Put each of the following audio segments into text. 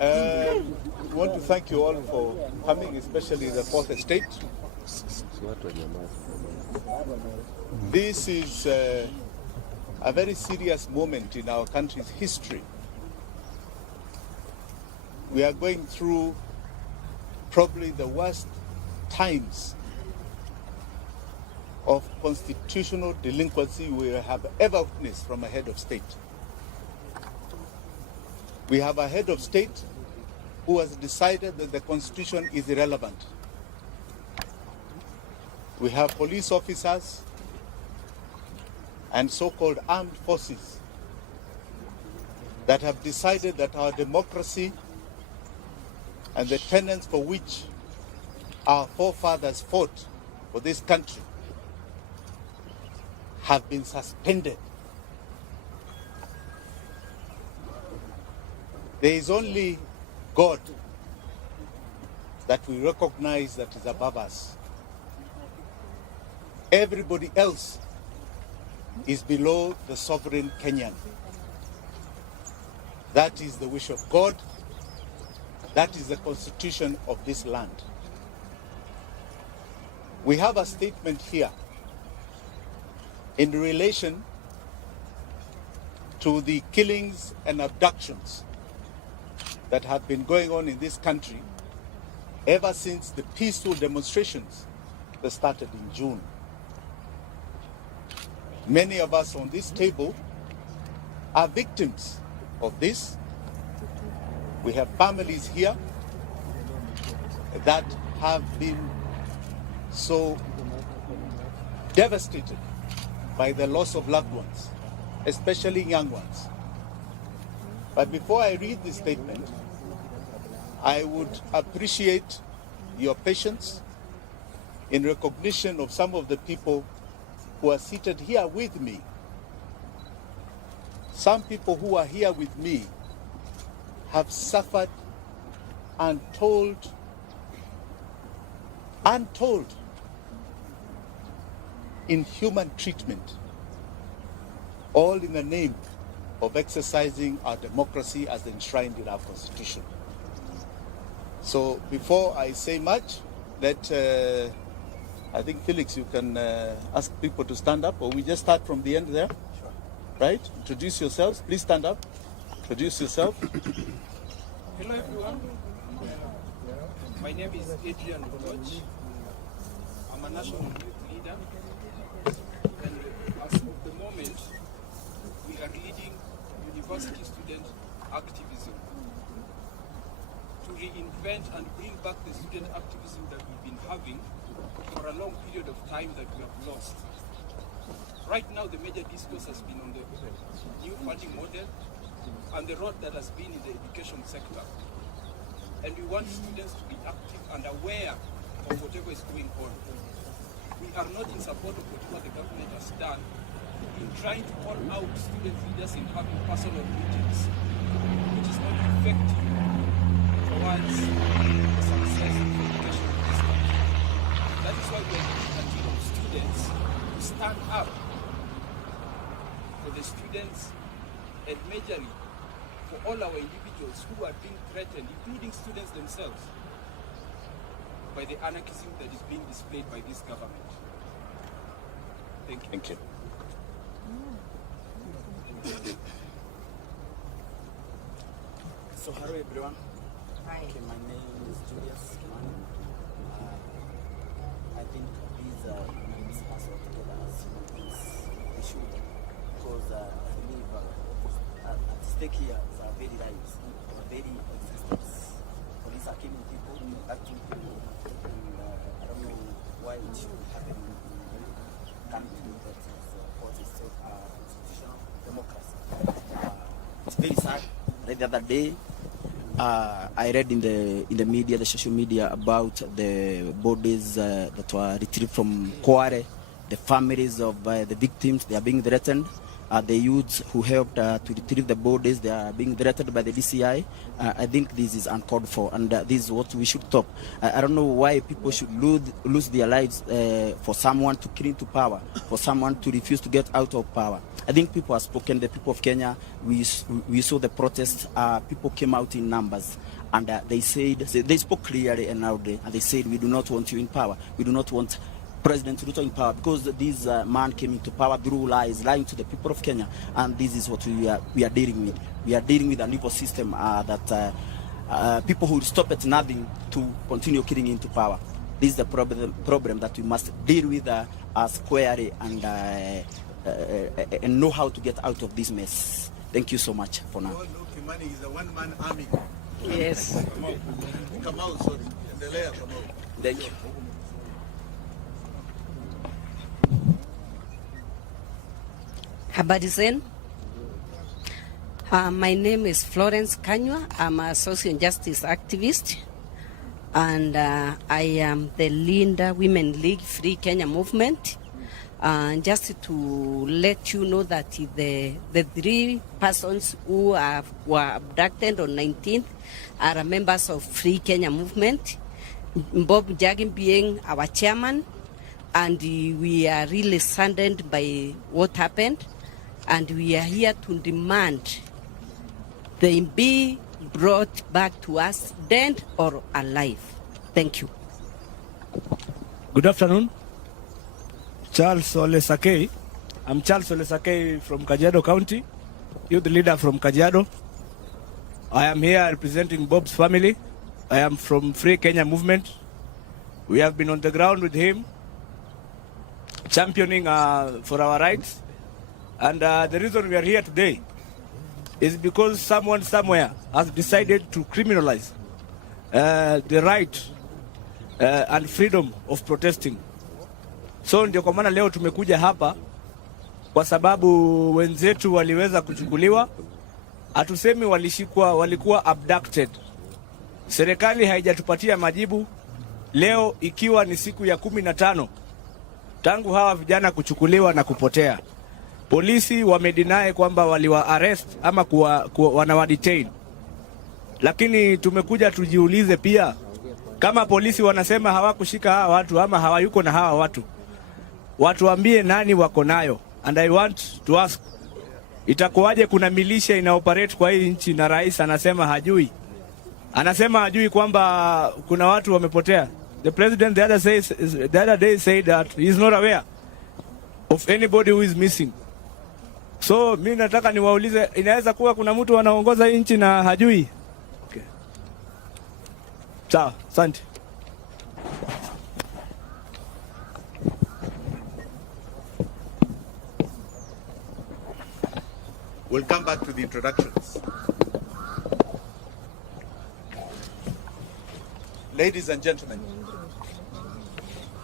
I want to thank you all for coming, especially the fourth estate. This is a very serious moment in our country's history. We are going through probably the worst times of constitutional delinquency we have ever witnessed from a head of state. We have a head of state who has decided that the constitution is irrelevant. We have police officers and so-called armed forces that have decided that our democracy and the tenets for which our forefathers fought for this country have been suspended. There is only God that we recognize that is above us. Everybody else is below the sovereign Kenyan. That is the wish of God. That is the constitution of this land. We have a statement here in relation to the killings and abductions that have been going on in this country ever since the peaceful demonstrations that started in June. Many of us on this table are victims of this. We have families here that have been so devastated by the loss of loved ones, especially young ones. But before I read this statement, I would appreciate your patience in recognition of some of the people who are seated here with me. Some people who are here with me have suffered untold inhuman treatment, all in the name of exercising our democracy as enshrined in our constitution. So before I say much, I think Felix, you can ask people to stand up, or we just start from the end there? Sure. Right? Introduce yourselves. Please stand up. Introduce yourself. Hello everyone. My name is Adrian George. I'm a national youth leader. And as of the moment, we are leading university student activism to reinvent and bring back the student activism that we've been having for a long period of time that we have lost. Right now, the major discourse has been on the new funding model and the role that has been in the education sector. And we want students to be active and aware of whatever is going on. We are not in support of whatever the government has done in trying to call out student leaders in having personal meetings, which is not effective towards the success of education in this country. That is why we are getting a team of students to stand up for the students and majorly for all our individuals who are being threatened, including students themselves, by the anarchism that is being displayed by this government. Thank you. Thank you. So hello everyone. Hi. Okay, my name is Julius Kimani. I think these names are sort of together as this issue because I believe at stake here is our very lives, our very existence. Police are killing people, acting people, and I don't know why it should happen in a country that is constitutional democracy. It's very sad. Right the other day, I read in the media, the social media, about the bodies that were retrieved from Kware, the families of the victims. They are being threatened. the youths who helped to retrieve the bodies, they are being threatened by the DCI. I think this is uncalled for, and this is what we should stop. I don't know why people should lose their lives for someone to cling to power, for someone to refuse to get out of power. I think people have spoken, the people of Kenya, we saw the protests, people came out in numbers, and they spoke clearly and loudly, and they said, we do not want you in power. We do not want President Ruto in power, because this man came into power through lies, lying to the people of Kenya, and this is what we are dealing with. We are dealing with an evil system that people who stop at nothing to continue killing into power. This is the problem that we must deal with squarely and know how to get out of this mess. Thank you so much for now. Kimani is a one-man army. Yes. Kamau, sorry. Thank you. Habari zenu. My name is Florence Kanywa. I'm a social justice activist, and I am the leader Women League Free Kenya movement. Just to let you know that the 3 persons who were abducted on 19th are members of Free Kenya movement. Bob Jagi being our chairman, and we are really saddened by what happened, and we are here to demand they be brought back to us, dead or alive. Thank you. Good afternoon. Charles Olesakei. I'm Charles Olesakei from Kajiado County, youth leader from Kajiado. I am here representing Bob's family. I am from Free Kenya movement. We have been on the ground with him, championing for our rights. And the reason we are here today is because someone somewhere has decided to criminalize the right and freedom of protesting. So ndio kwa maana leo tumekuja hapa kwa sababu wenzetu waliweza kuchukuliwa. Hatusemi walishikwa, walikuwa abducted. Serikali haijatupatia majibu leo, ikiwa ni siku ya 15 tangu hawa vijana kuchukuliwa na kupotea. Polisi wamedeny kwamba waliwa arrest ama wanawa detain. Lakini tumekuja tujiulize pia, kama polisi wanasema hawakushika hawa watu ama hawayuko na hawa watu, watuambie nani wako nayo. And I want to ask, itakuwaje kuna militia inaoperate kwa hii nchi na rais anasema hajui? Anasema hajui kwamba kuna watu wamepotea. The president the other day said that he is not aware of anybody who is missing. So mimi nataka niwaulize, inaweza kuwa kuna mtu anaongoza hii nchi na hajui? Okay. Sawa, asante. We'll come back to the introductions. Ladies and gentlemen,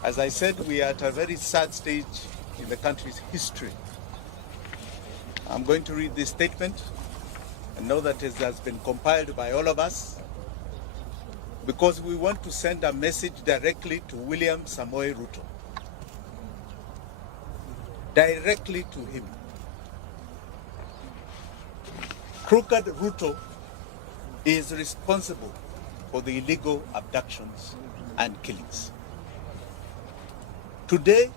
as I said, we are at a very sad stage in the country's history. I'm going to read this statement and know that it has been compiled by all of us because we want to send a message directly to William Samoei Ruto. Directly to him. Crooked Ruto is responsible for the illegal abductions and killings. Today,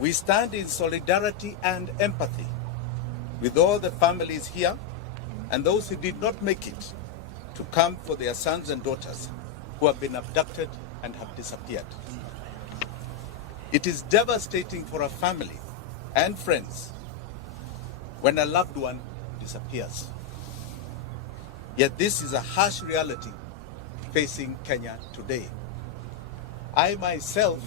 we stand in solidarity and empathy with all the families here and those who did not make it to come for their sons and daughters who have been abducted and have disappeared. It is devastating for a family and friends when a loved one disappears. Yet this is a harsh reality facing Kenya today. I myself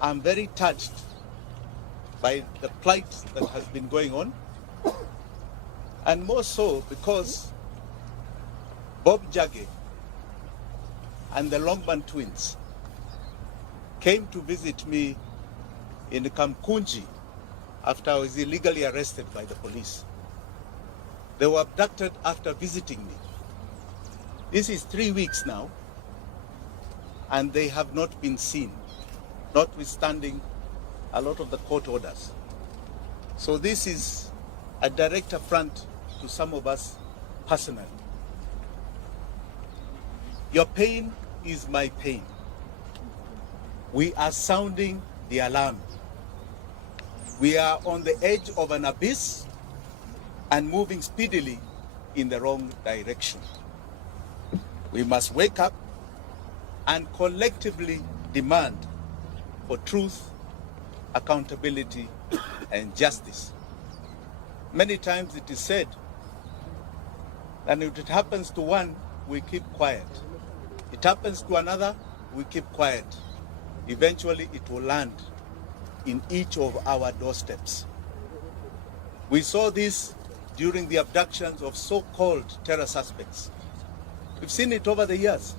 am very touched by the plight that has been going on, and more so because Bob Jagi and the Longman twins came to visit me in Kamkunji after I was illegally arrested by the police. They were abducted after visiting me. This is 3 weeks now, and they have not been seen, notwithstanding a lot of the court orders. So this is a direct affront to some of us personally. Your pain is my pain. We are sounding the alarm. We are on the edge of an abyss and moving speedily in the wrong direction. We must wake up and collectively demand for truth, accountability, and justice. Many times it is said that if it happens to one, we keep quiet. It happens to another, we keep quiet. Eventually it will land in each of our doorsteps. We saw this during the abductions of so-called terror suspects. We've seen it over the years.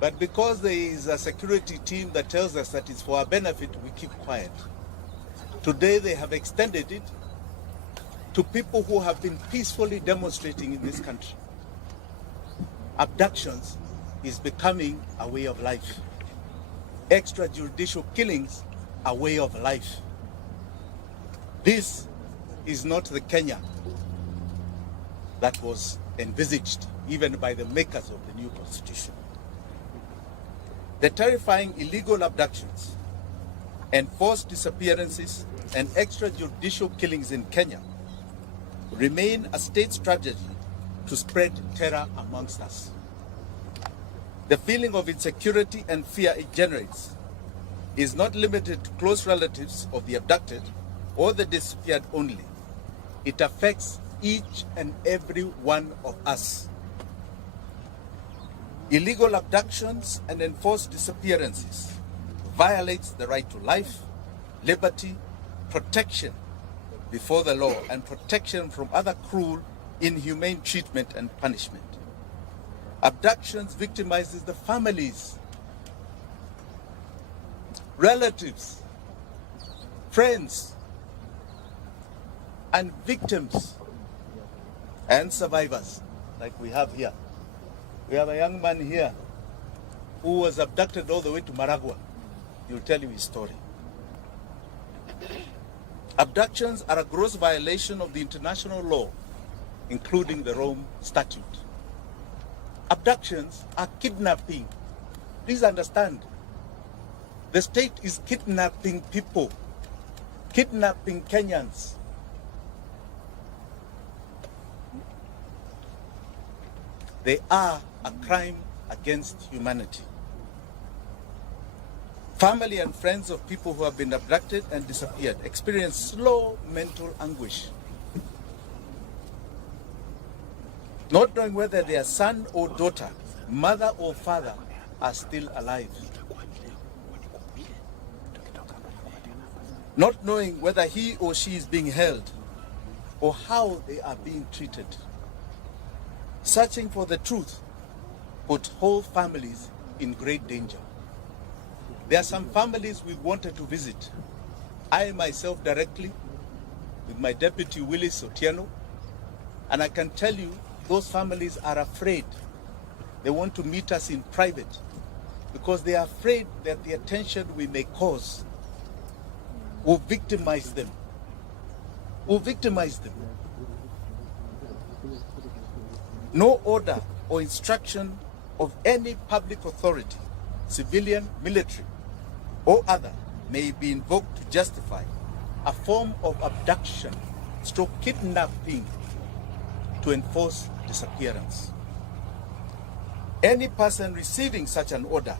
But because there is a security team that tells us that it's for our benefit, we keep quiet. Today they have extended it to people who have been peacefully demonstrating in this country. Abductions is becoming a way of life. Extrajudicial killings a way of life. This is not the Kenya that was envisaged even by the makers of the new constitution. The terrifying illegal abductions, enforced disappearances, and extrajudicial killings in Kenya remain a state strategy to spread terror amongst us. The feeling of insecurity and fear it generates is not limited to close relatives of the abducted or the disappeared only. It affects each and every one of us. Illegal abductions and enforced disappearances violates the right to life, liberty, protection before the law, and protection from other cruel, inhumane treatment and punishment. Abductions victimizes the families, relatives, friends, and victims and survivors like we have here. We have a young man here who was abducted all the way to Maragua. He'll tell you his story. Abductions are a gross violation of the international law, including the Rome Statute. Abductions are kidnapping. Please understand. The state is kidnapping people, kidnapping Kenyans. They are a crime against humanity. Family and friends of people who have been abducted and disappeared experience slow mental anguish, not knowing whether their son or daughter, mother or father are still alive, not knowing whether he or she is being held or how they are being treated. Searching for the truth put whole families in great danger. There are some families we wanted to visit. I myself directly, with my deputy Willis Otieno, and I can tell you those families are afraid. They want to meet us in private because they are afraid that the attention we may cause will victimize them. No order or instruction of any public authority, civilian, military, or other, may be invoked to justify a form of abduction, kidnapping, to enforce disappearance. Any person receiving such an order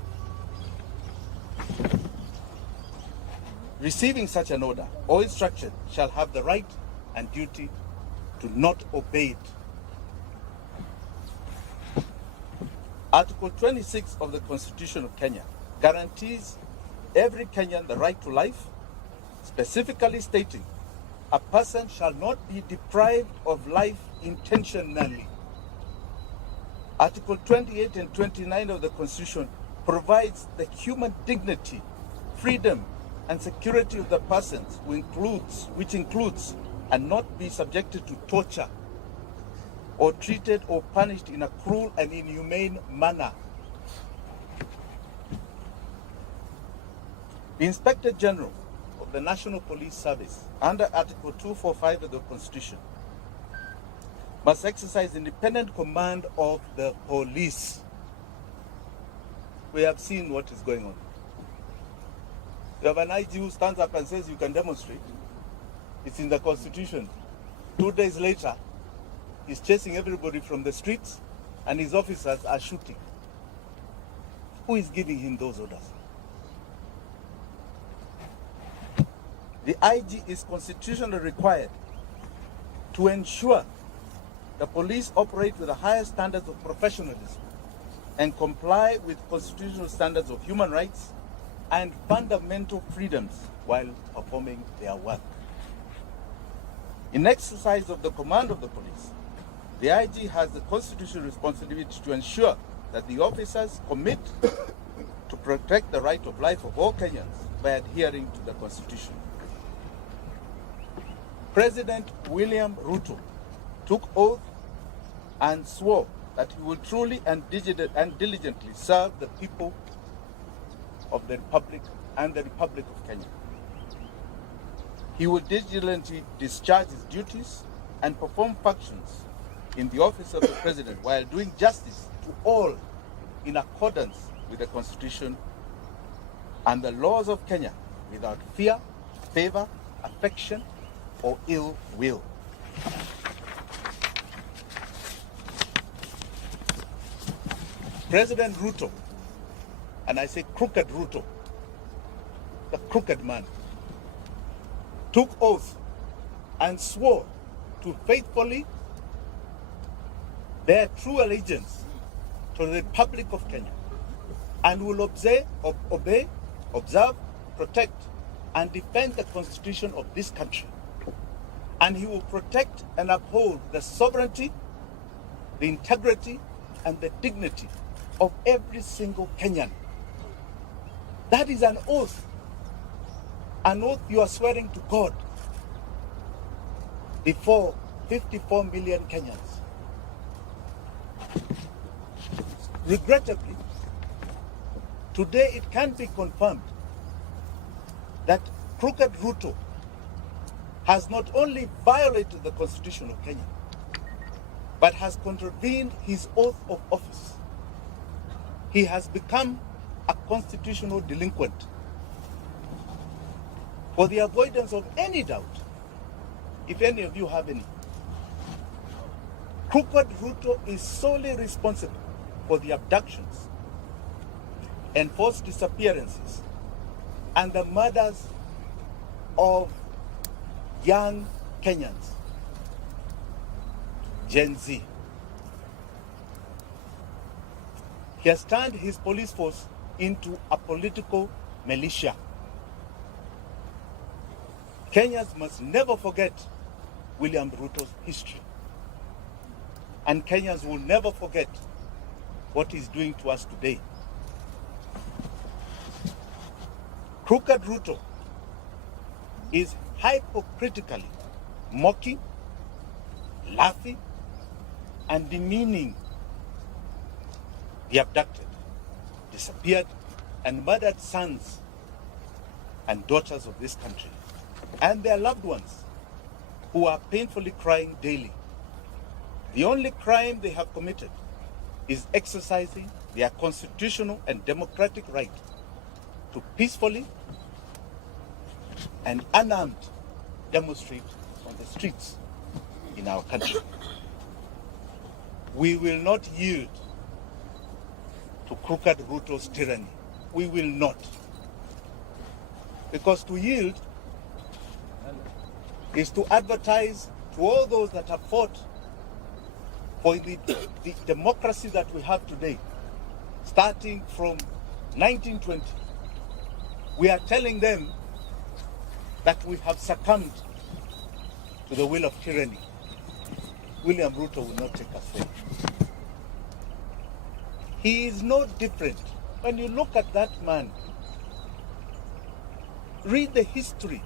or instruction shall have the right and duty to not obey it. Article 26 of the Constitution of Kenya guarantees every Kenyan the right to life, specifically stating a person shall not be deprived of life intentionally. Article 28 and 29 of the Constitution provides the human dignity, freedom, and security of the persons, which includes and not be subjected to torture or treated or punished in a cruel and inhumane manner. The Inspector General of the National Police Service, under Article 245 of the Constitution, must exercise independent command of the police. We have seen what is going on. You have an IG who stands up and says you can demonstrate. It's in the Constitution. 2 days later, he's chasing everybody from the streets and his officers are shooting. Who is giving him those orders? The IG is constitutionally required to ensure the police operate with the highest standards of professionalism and comply with constitutional standards of human rights and fundamental freedoms while performing their work. In exercise of the command of the police, the IG has the constitutional responsibility to ensure that the officers commit to protect the right of life of all Kenyans by adhering to the Constitution. President William Ruto took oath and swore that he will truly and diligently serve the people of the Republic and the Republic of Kenya. He will diligently discharge his duties and perform functions in the office of the President while doing justice to all in accordance with the Constitution and the laws of Kenya without fear, favor, affection, or ill will. President Ruto, and I say crooked Ruto, the crooked man, took oath and swore to faithfully bear true allegiance to the Republic of Kenya and will obey, observe, protect, and defend the Constitution of this country. And he will protect and uphold the sovereignty, the integrity, and the dignity of every single Kenyan. That is an oath you are swearing to God before 54 million Kenyans. Regrettably, today it can be confirmed that crooked Ruto has not only violated the Constitution of Kenya, but has contravened his oath of office. He has become a constitutional delinquent. For the avoidance of any doubt, if any of you have any, crooked Ruto is solely responsible for the abductions, enforced disappearances, and the murders of young Kenyans, Gen Z. He has turned his police force into a political militia. Kenyans must never forget William Ruto's history. And Kenyans will never forget what he's doing to us today. Crooked Ruto is hypocritically mocking, laughing, and demeaning the abducted, disappeared, and murdered sons and daughters of this country, and their loved ones who are painfully crying daily. The only crime they have committed is exercising their constitutional and democratic right to peacefully and unarmed demonstrate on the streets in our country. We will not yield to crooked Ruto's tyranny. We will not. Because to yield is to advertise to all those that have fought for the democracy that we have today, starting from 1920. We are telling them that we have succumbed to the will of tyranny. William Ruto will not take us there. He is no different. When you look at that man, read the history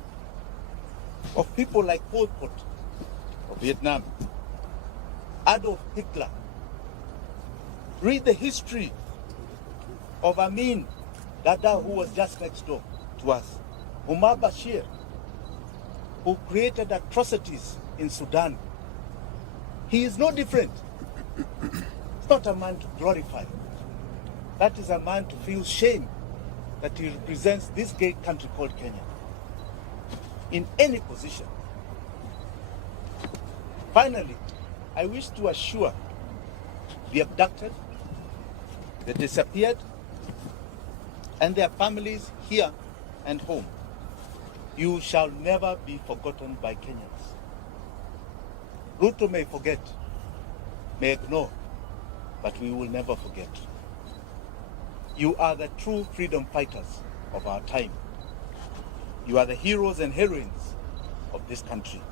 of people like Pol Pot of Vietnam, Adolf Hitler. Read the history of Amin Dada, who was just next door to us. Umar Bashir, who created atrocities in Sudan. He is no different. It's not a man to glorify. That is a man to feel shame that he represents this great country called Kenya in any position. Finally, I wish to assure the abducted, the disappeared, and their families here and home, you shall never be forgotten by Kenyans. Ruto may forget, may ignore, but we will never forget. You are the true freedom fighters of our time. You are the heroes and heroines of this country.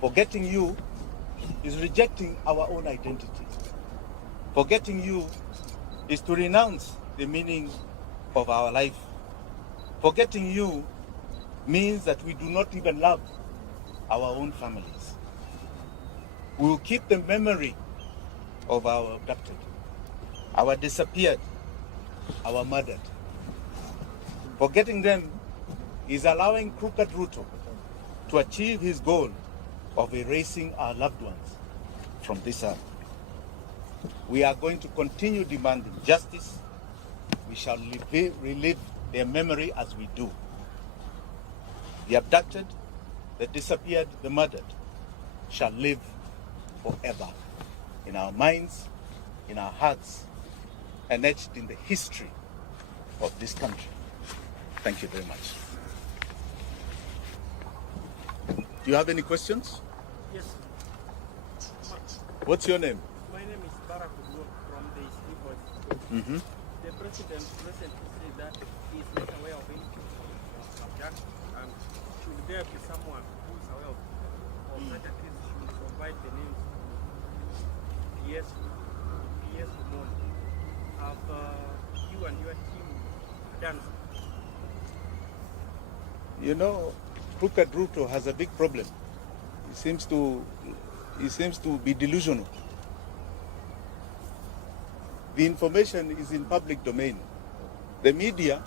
Forgetting you is rejecting our own identity. Forgetting you is to renounce the meaning of our life. Forgetting you means that we do not even love our own families. We will keep the memory of our abducted, our disappeared, our murdered. Forgetting them is allowing crooked Ruto to achieve his goal of erasing our loved ones from this earth. We are going to continue demanding justice. We shall relive their memory as we do. The abducted, the disappeared, the murdered shall live forever in our minds, in our hearts, and etched in the history of this country. Thank you very much. Do you have any questions? Yes. What's your name? My name is Barack Udwok from the Sleep Voice. Mm-hmm. The president recently said that he is not aware of any subject, and should there be someone who is aware of such a case, should provide the names. Yes, Moon. Have you and your team done so? You know, crooked Ruto has a big problem. He seems to be delusional. The information is in public domain. The media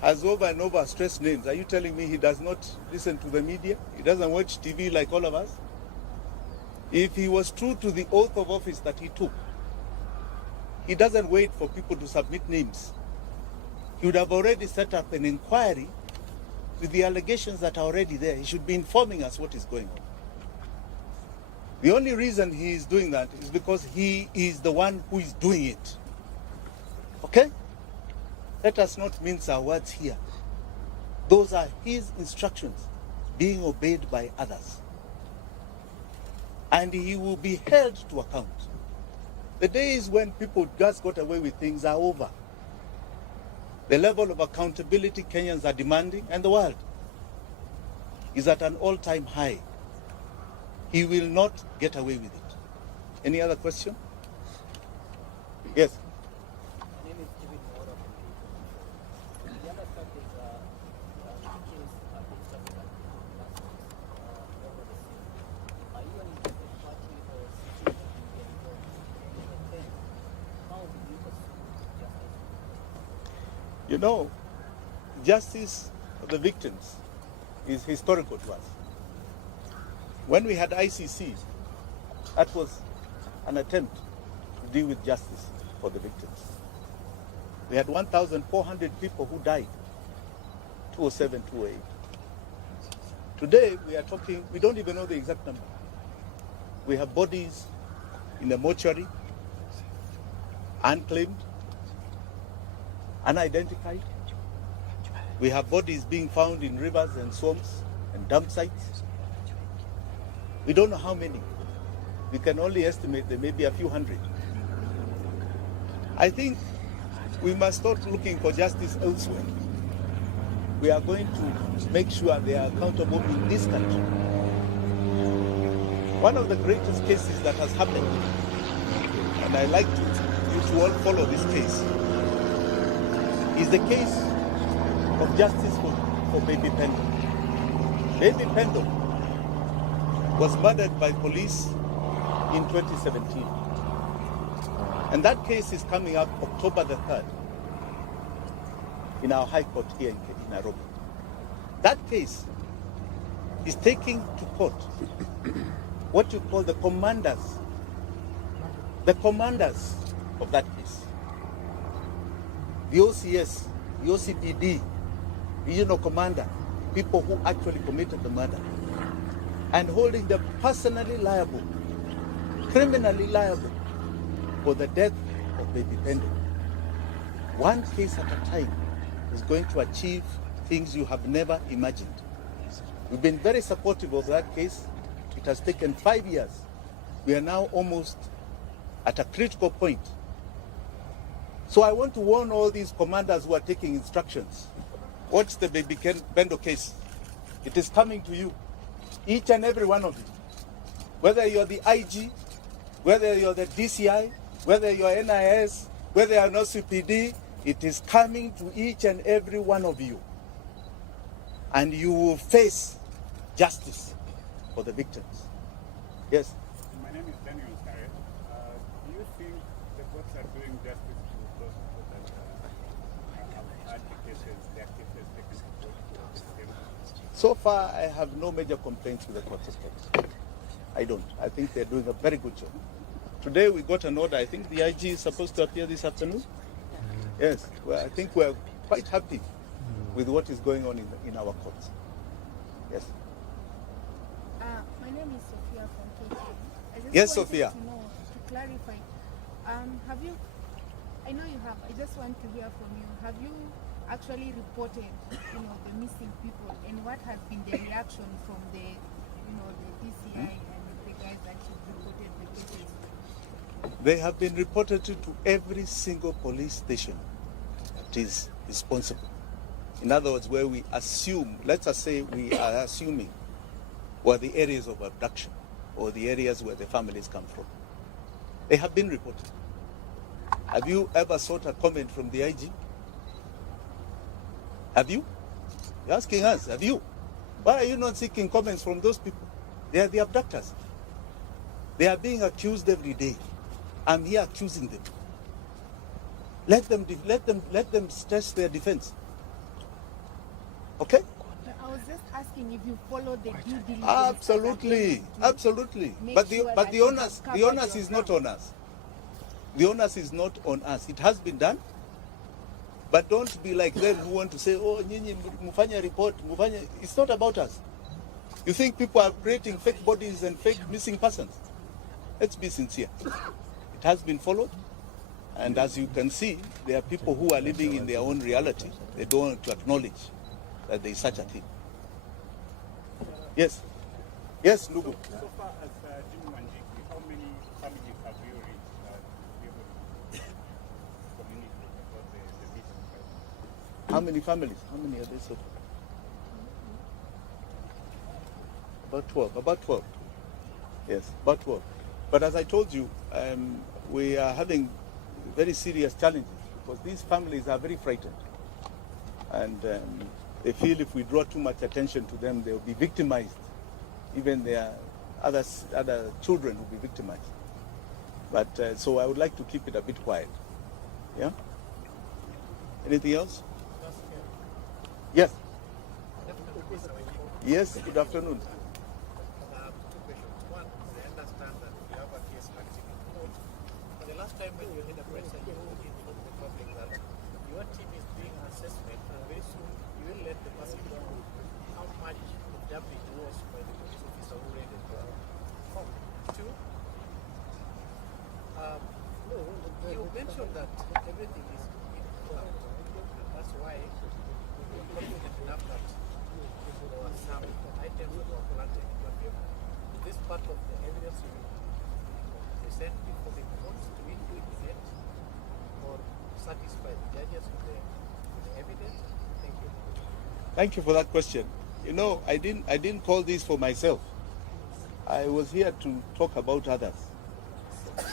has over and over stressed names. Are you telling me he does not listen to the media? He doesn't watch TV like all of us? If he was true to the oath of office that he took, he doesn't wait for people to submit names. He would have already set up an inquiry with the allegations that are already there. He should be informing us what is going on. The only reason he is doing that is because he is the one who is doing it. Okay? Let us not mince our words here. Those are his instructions being obeyed by others. And he will be held to account. The days when people just got away with things are over. The level of accountability Kenyans are demanding, and the world, is at an all-time high. He will not get away with it. Any other question? Yes. My name is David Mora from Kenya. The other fact is teachings have been started at classrooms over the scene. Are you an interested party or seeking that you get involved? And then, how do you pursue justice? You know, justice for the victims is historical to us. When we had ICC, that was an attempt to deal with justice for the victims. We had 1,400 people who died, 2007, 2008. Today, we are talking, we don't even know the exact number. We have bodies in the mortuary, unclaimed, unidentified. We have bodies being found in rivers and swamps and dump sites. We don't know how many. We can only estimate there may be a few hundred. I think we must start looking for justice elsewhere. We are going to make sure they are accountable in this country. One of the greatest cases that has happened, and I like you to all follow this case, is the case of justice for Baby Pendle. Baby Pendle was murdered by police in 2017. And that case is coming up October the 3rd. in our High Court here in Nairobi. That case is taking to court what you call the commanders of that case. The OCS, the OCPD, regional commander, people who actually committed the murder, and holding them personally liable, criminally liable for the death of baby Pendo. One case at a time is going to achieve things you have never imagined. We've been very supportive of that case. It has taken 5 years. We are now almost at a critical point. So I want to warn all these commanders who are taking instructions. Watch the baby Pendo case. It is coming to you, each and every one of you. Whether you're the IG, whether you're the DCI, whether you're NIS, whether you're an OCPD, it is coming to each and every one of you. And you will face justice for the victims. Yes? My name is Daniel Scarrett. Do you think the courts are doing justice to those people that have had the cases, their cases taken to court? So far, I have no major complaints with the court system. I don't. I think they're doing a very good job. Today we got an order. I think the IG is supposed to appear this afternoon. Yes. Well, I think we're quite happy with what is going on in our courts. Yes. My name is Sophia from KK. Yes, Sophia. To clarify, have you? I know you have. I just want to hear from you. Have you actually reported, the missing people, and what has been the reaction from the DCI and the guys that you reported the cases? They have been reported to every single police station that is responsible. In other words, where we assume, let us say we are assuming, were the areas of abduction or the areas where the families come from. They have been reported. Have you ever sought a comment from the IG? Have you? You're asking us, have you? Why are you not seeking comments from those people? They are the abductors. They are being accused every day. I'm here accusing them. Let them stress their defense. Okay? I was just asking if you follow the due diligence. Absolutely. But the onus is not on us. The onus is not on us. It has been done. But don't be like them who want to say, oh, nyinyi mufanya report, mufanya. It's not about us. You think people are creating fake bodies and fake missing persons? Let's be sincere. It has been followed. And as you can see, there are people who are living in their own reality. They don't want to acknowledge that there is such a thing. Yes. Yes, Lugu. So far as Jim Wanjigi, how many families have you reached to be able to communicate about the missing? How many families? How many are there so far? About 12. About 12. Yes, about 12. But as I told you, we are having very serious challenges because these families are very frightened. And they feel if we draw too much attention to them, they'll be victimized. Even their other children will be victimized. But so I would like to keep it a bit quiet. Yeah? Anything else? Yes. Yes, good afternoon. Two questions. One, I understand that you have a case active in court. But the last time when you had a press and you informed the public that your team is doing assessment and very soon you will let the person know how much the damage was by the police officer who raided the home. Two, you mentioned that everything is in court. And that's why you're confident enough that there were some items that were planted in your favor. Is this part of the evidence you present before the courts to incriminate or satisfy the judges with the evidence? Thank you. Thank you for that question. You know, I didn't call this for myself. I was here to talk about others.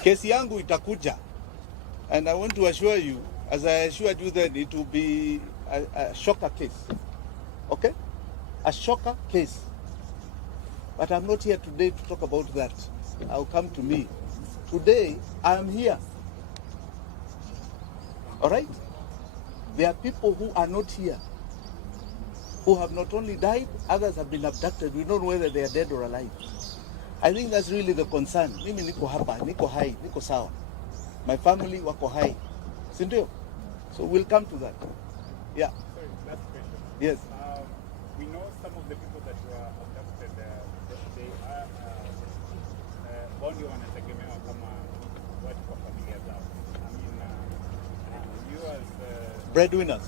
Kesi yangu itakuja. And I want to assure you, as I assured you then, it will be a shocker case. Okay? A shocker case. But I'm not here today to talk about that. I'll come to me. Today, I am here. All right? There are people who are not here, who have not only died, others have been abducted. We don't know whether they are dead or alive. I think that's really the concern. Mimi niko hapa, niko hai, niko sawa. My family wako hai. Sindio? So we'll come to that. Yeah. Sorry, last question. Yes. We know some of the people that were abducted, they are bado wanategemewa kama watu kwa familia zao. I mean, you as breadwinners.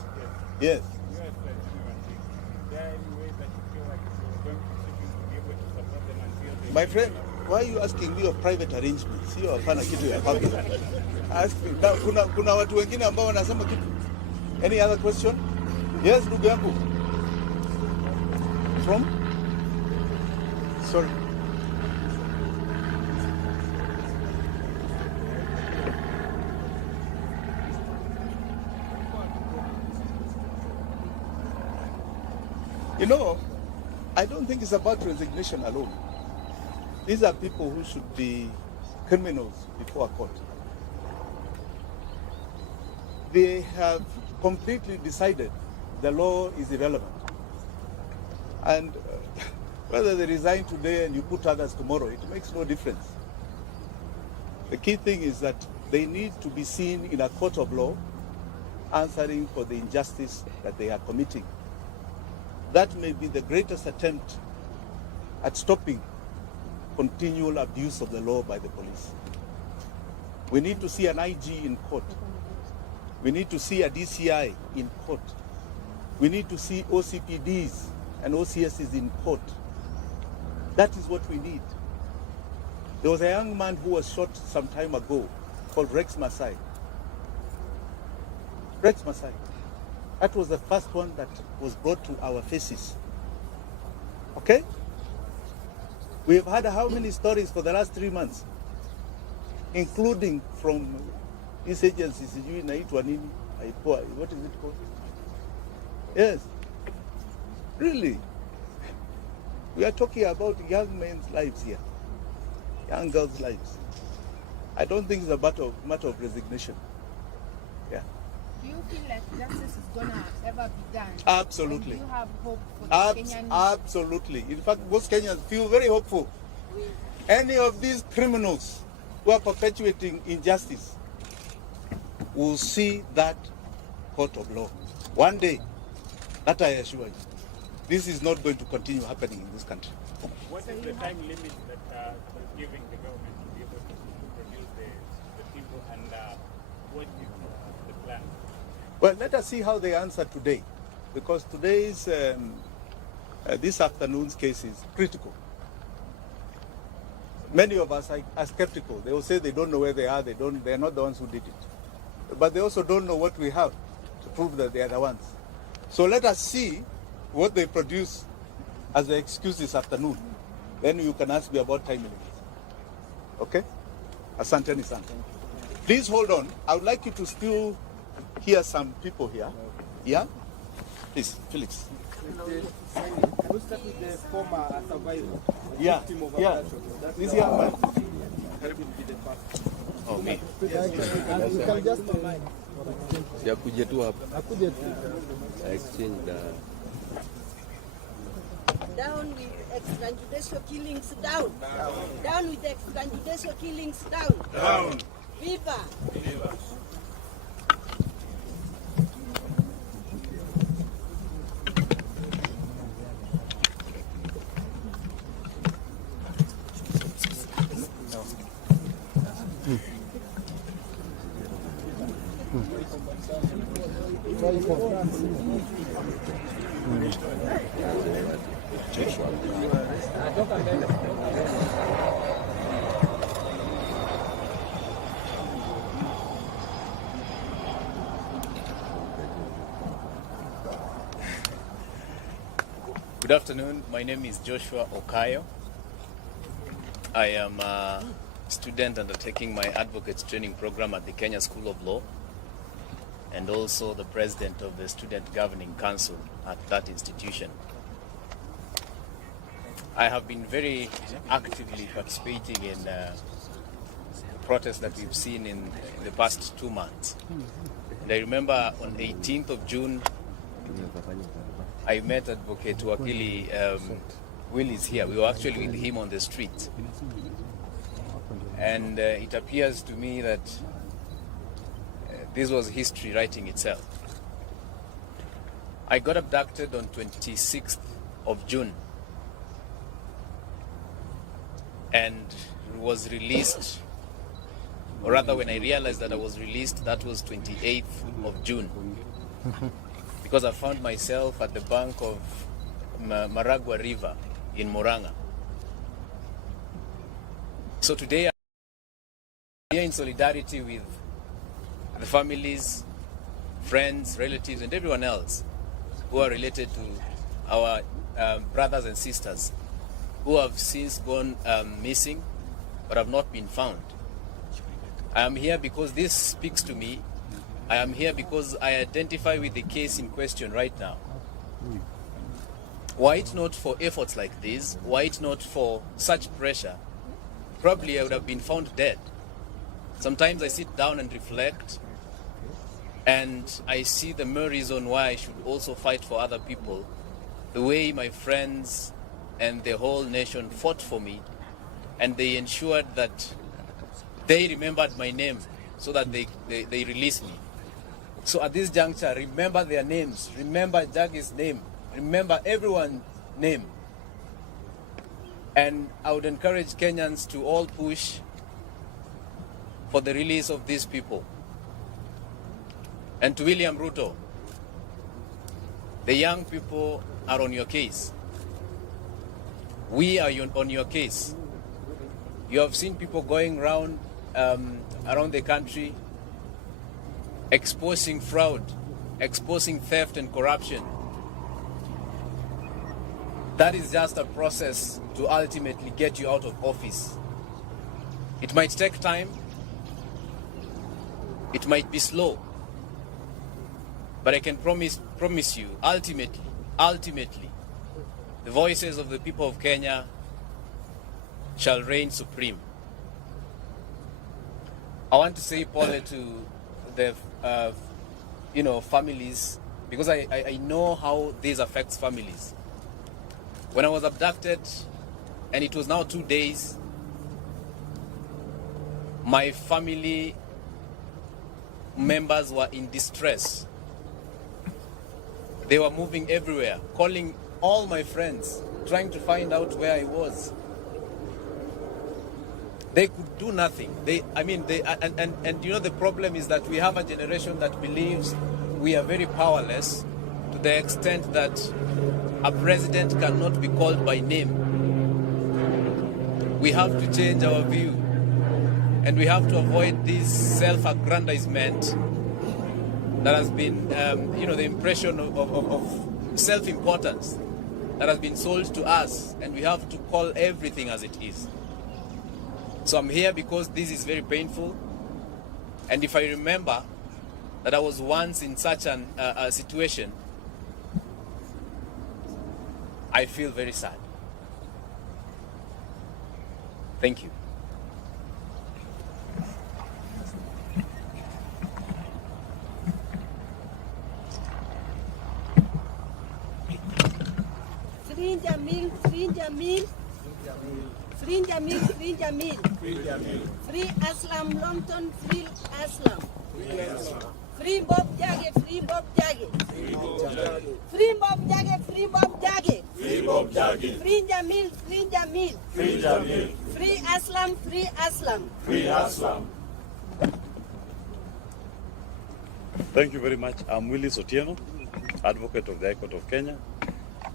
Yes. You as anyone, is there any way that you feel like you're going to be able to support them until they... My friend, why are you asking me of private arrangements? Hiyo hapana kitu ya public. Ask me. Kuna watu wengine ambao wanasema kitu. Any other question? Yes, ndugu yangu. From? Sorry. You know, I don't think it's about resignation alone. These are people who should be criminals before a court. They have completely decided the law is irrelevant. And whether they resign today and you put others tomorrow, it makes no difference. The key thing is that they need to be seen in a court of law answering for the injustice that they are committing. That may be the greatest attempt at stopping continual abuse of the law by the police. We need to see an IG in court. We need to see a DCI in court. We need to see OCPDs and OCSs in court. That is what we need. There was a young man who was shot some time ago called Rex Masai. Rex Masai. That was the first one that was brought to our faces. Okay? We have had how many stories for the last 3 months? Including from these agencies, what is it called? Yes. Really? We are talking about young men's lives here. Young girls' lives. I don't think it's a matter of resignation. Yeah. Do you feel like justice is gonna ever be done? Absolutely. And do you have hope for the Kenyan? Absolutely. In fact, most Kenyans feel very hopeful. Any of these criminals who are perpetuating injustice will see that court of law. One day, that I assure you, this is not going to continue happening in this country. What is the time limit that is giving the government to be able to produce the people, and what is the plan? Well, let us see how they answer today, because today's, this afternoon's case is critical. Many of us are skeptical. They will say they don't know where they are, they're not the ones who did it. But they also don't know what we have to prove that they are the ones. So let us see what they produce as the excuse this afternoon. Then you can ask me about time limits. Okay? Asante sana. Please hold on. I would like you to still hear some people here. Yeah? Please, Felix. We'll start with the former survivor. Yeah, Victim of yeah. abduction. That's This young man. Karibu to the first. Oh, me. Yakuje tu hapa. Exchange the Down with extrajudicial killings, down. Down with extrajudicial killings, down. Down. Viva. Good afternoon. My name is Joshua Okayo. I am a student undertaking my advocates training program at the Kenya School of Law, and also the president of the Student Governing Council at that institution. I have been very actively participating in the protests that we've seen in the past 2 months. And I remember on 18th of June, I met Advocate Wakili Will is here. We were actually with him on the street. And it appears to me that this was history writing itself. I got abducted on 26th of June and was released, or rather when I realized that I was released, that was 28th of June. Because I found myself at the bank of Maragua River in Moranga. So today I'm here in solidarity with the families, friends, relatives, and everyone else who are related to our brothers and sisters who have since gone missing but have not been found. I am here because this speaks to me. I am here because I identify with the case in question right now. Were it not for efforts like this, were it not for such pressure, probably I would have been found dead. Sometimes I sit down and reflect, and I see the mere reason why I should also fight for other people, the way my friends and the whole nation fought for me, and they ensured that they remembered my name so that they released me. So at this juncture, remember their names, remember Jagi's name, remember everyone's name. And I would encourage Kenyans to all push for the release of these people. And to William Ruto, the young people are on your case. We are on your case. You have seen people going around the country exposing fraud, exposing theft and corruption. That is just a process to ultimately get you out of office. It might take time, it might be slow, but I can promise you, ultimately, the voices of the people of Kenya shall reign supreme. I want to say, Paul, to the families, because I know how this affects families. When I was abducted, and it was now 2 days, my family members were in distress. They were moving everywhere, calling all my friends, trying to find out where I was. They could do nothing. The problem is that we have a generation that believes we are very powerless to the extent that a president cannot be called by name. We have to change our view, and we have to avoid this self-aggrandizement that has been, the impression of self-importance that has been sold to us, and we have to call everything as it is. So I'm here because this is very painful, and if I remember that I was once in such a situation, I feel very sad. Thank you. Free Jamil, free Jamil. Free Jamil, free Jamil. Free Aslam Longton, free Aslam. Free Bob Jage, free Bob Jage. Free Bob Jage, free Bob Jage. Free Bob Jage. Free Jamil, free Jamil. Free Jamil. Free Aslam, free Aslam. Free Aslam. Thank you very much. I'm Willis Otieno, advocate of the High Court of Kenya.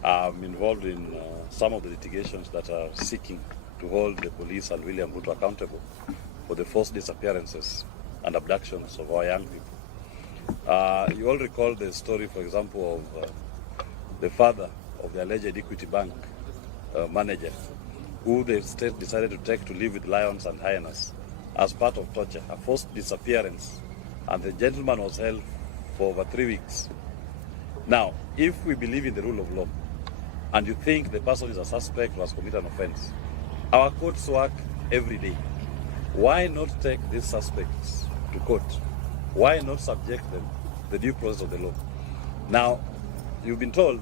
I'm involved in some of the litigations that are seeking to hold the police and William Ruto accountable for the forced disappearances and abductions of our young people. You all recall the story, for example, of the father of the alleged Equity Bank manager, who the state decided to take to live with lions and hyenas as part of torture, a forced disappearance, and the gentleman was held for over 3 weeks. Now, if we believe in the rule of law, and you think the person is a suspect who has committed an offense, our courts work every day. Why not take these suspects to court? Why not subject them the due process of the law. Now, you've been told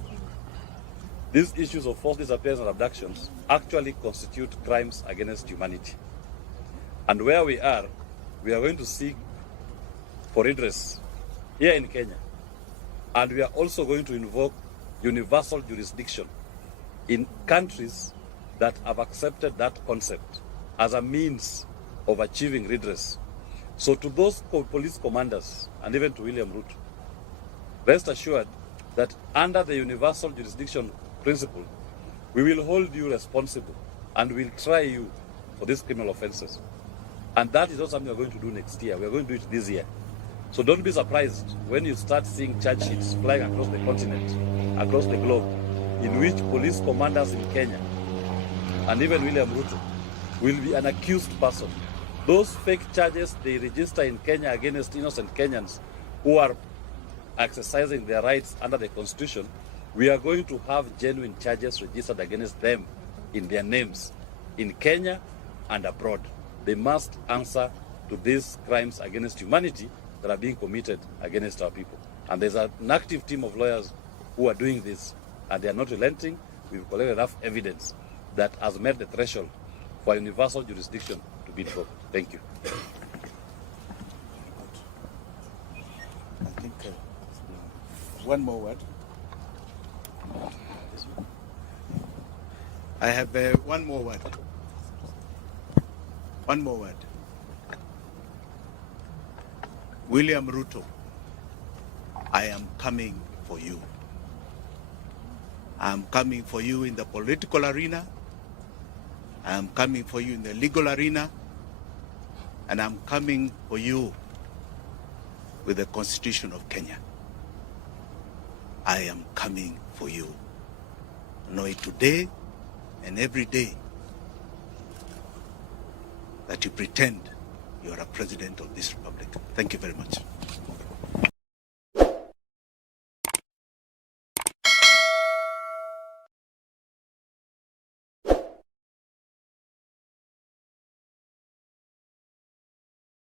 these issues of forced disappearance and abductions actually constitute crimes against humanity. And where we are going to seek for redress here in Kenya. And we are also going to invoke universal jurisdiction in countries that have accepted that concept as a means of achieving redress. So to those police commanders, and even to William Ruto, rest assured that under the universal jurisdiction principle, we will hold you responsible and we'll try you for these criminal offenses. And that is not something we're going to do next year. We're going to do it this year. So don't be surprised when you start seeing charge sheets flying across the continent, across the globe, in which police commanders in Kenya and even William Ruto will be an accused person. Those fake charges they register in Kenya against innocent Kenyans who are exercising their rights under the Constitution, we are going to have genuine charges registered against them in their names in Kenya and abroad. They must answer to these crimes against humanity that are being committed against our people. And there's an active team of lawyers who are doing this, and they are not relenting. We've collected enough evidence that has met the threshold for universal jurisdiction to be invoked. Thank you. I think one more word. I have one more word. One more word. William Ruto, I am coming for you. I am coming for you in the political arena. I am coming for you in the legal arena. And I'm coming for you with the Constitution of Kenya. I am coming for you. Know it today and every day that you pretend you are a president of this republic. Thank you very much.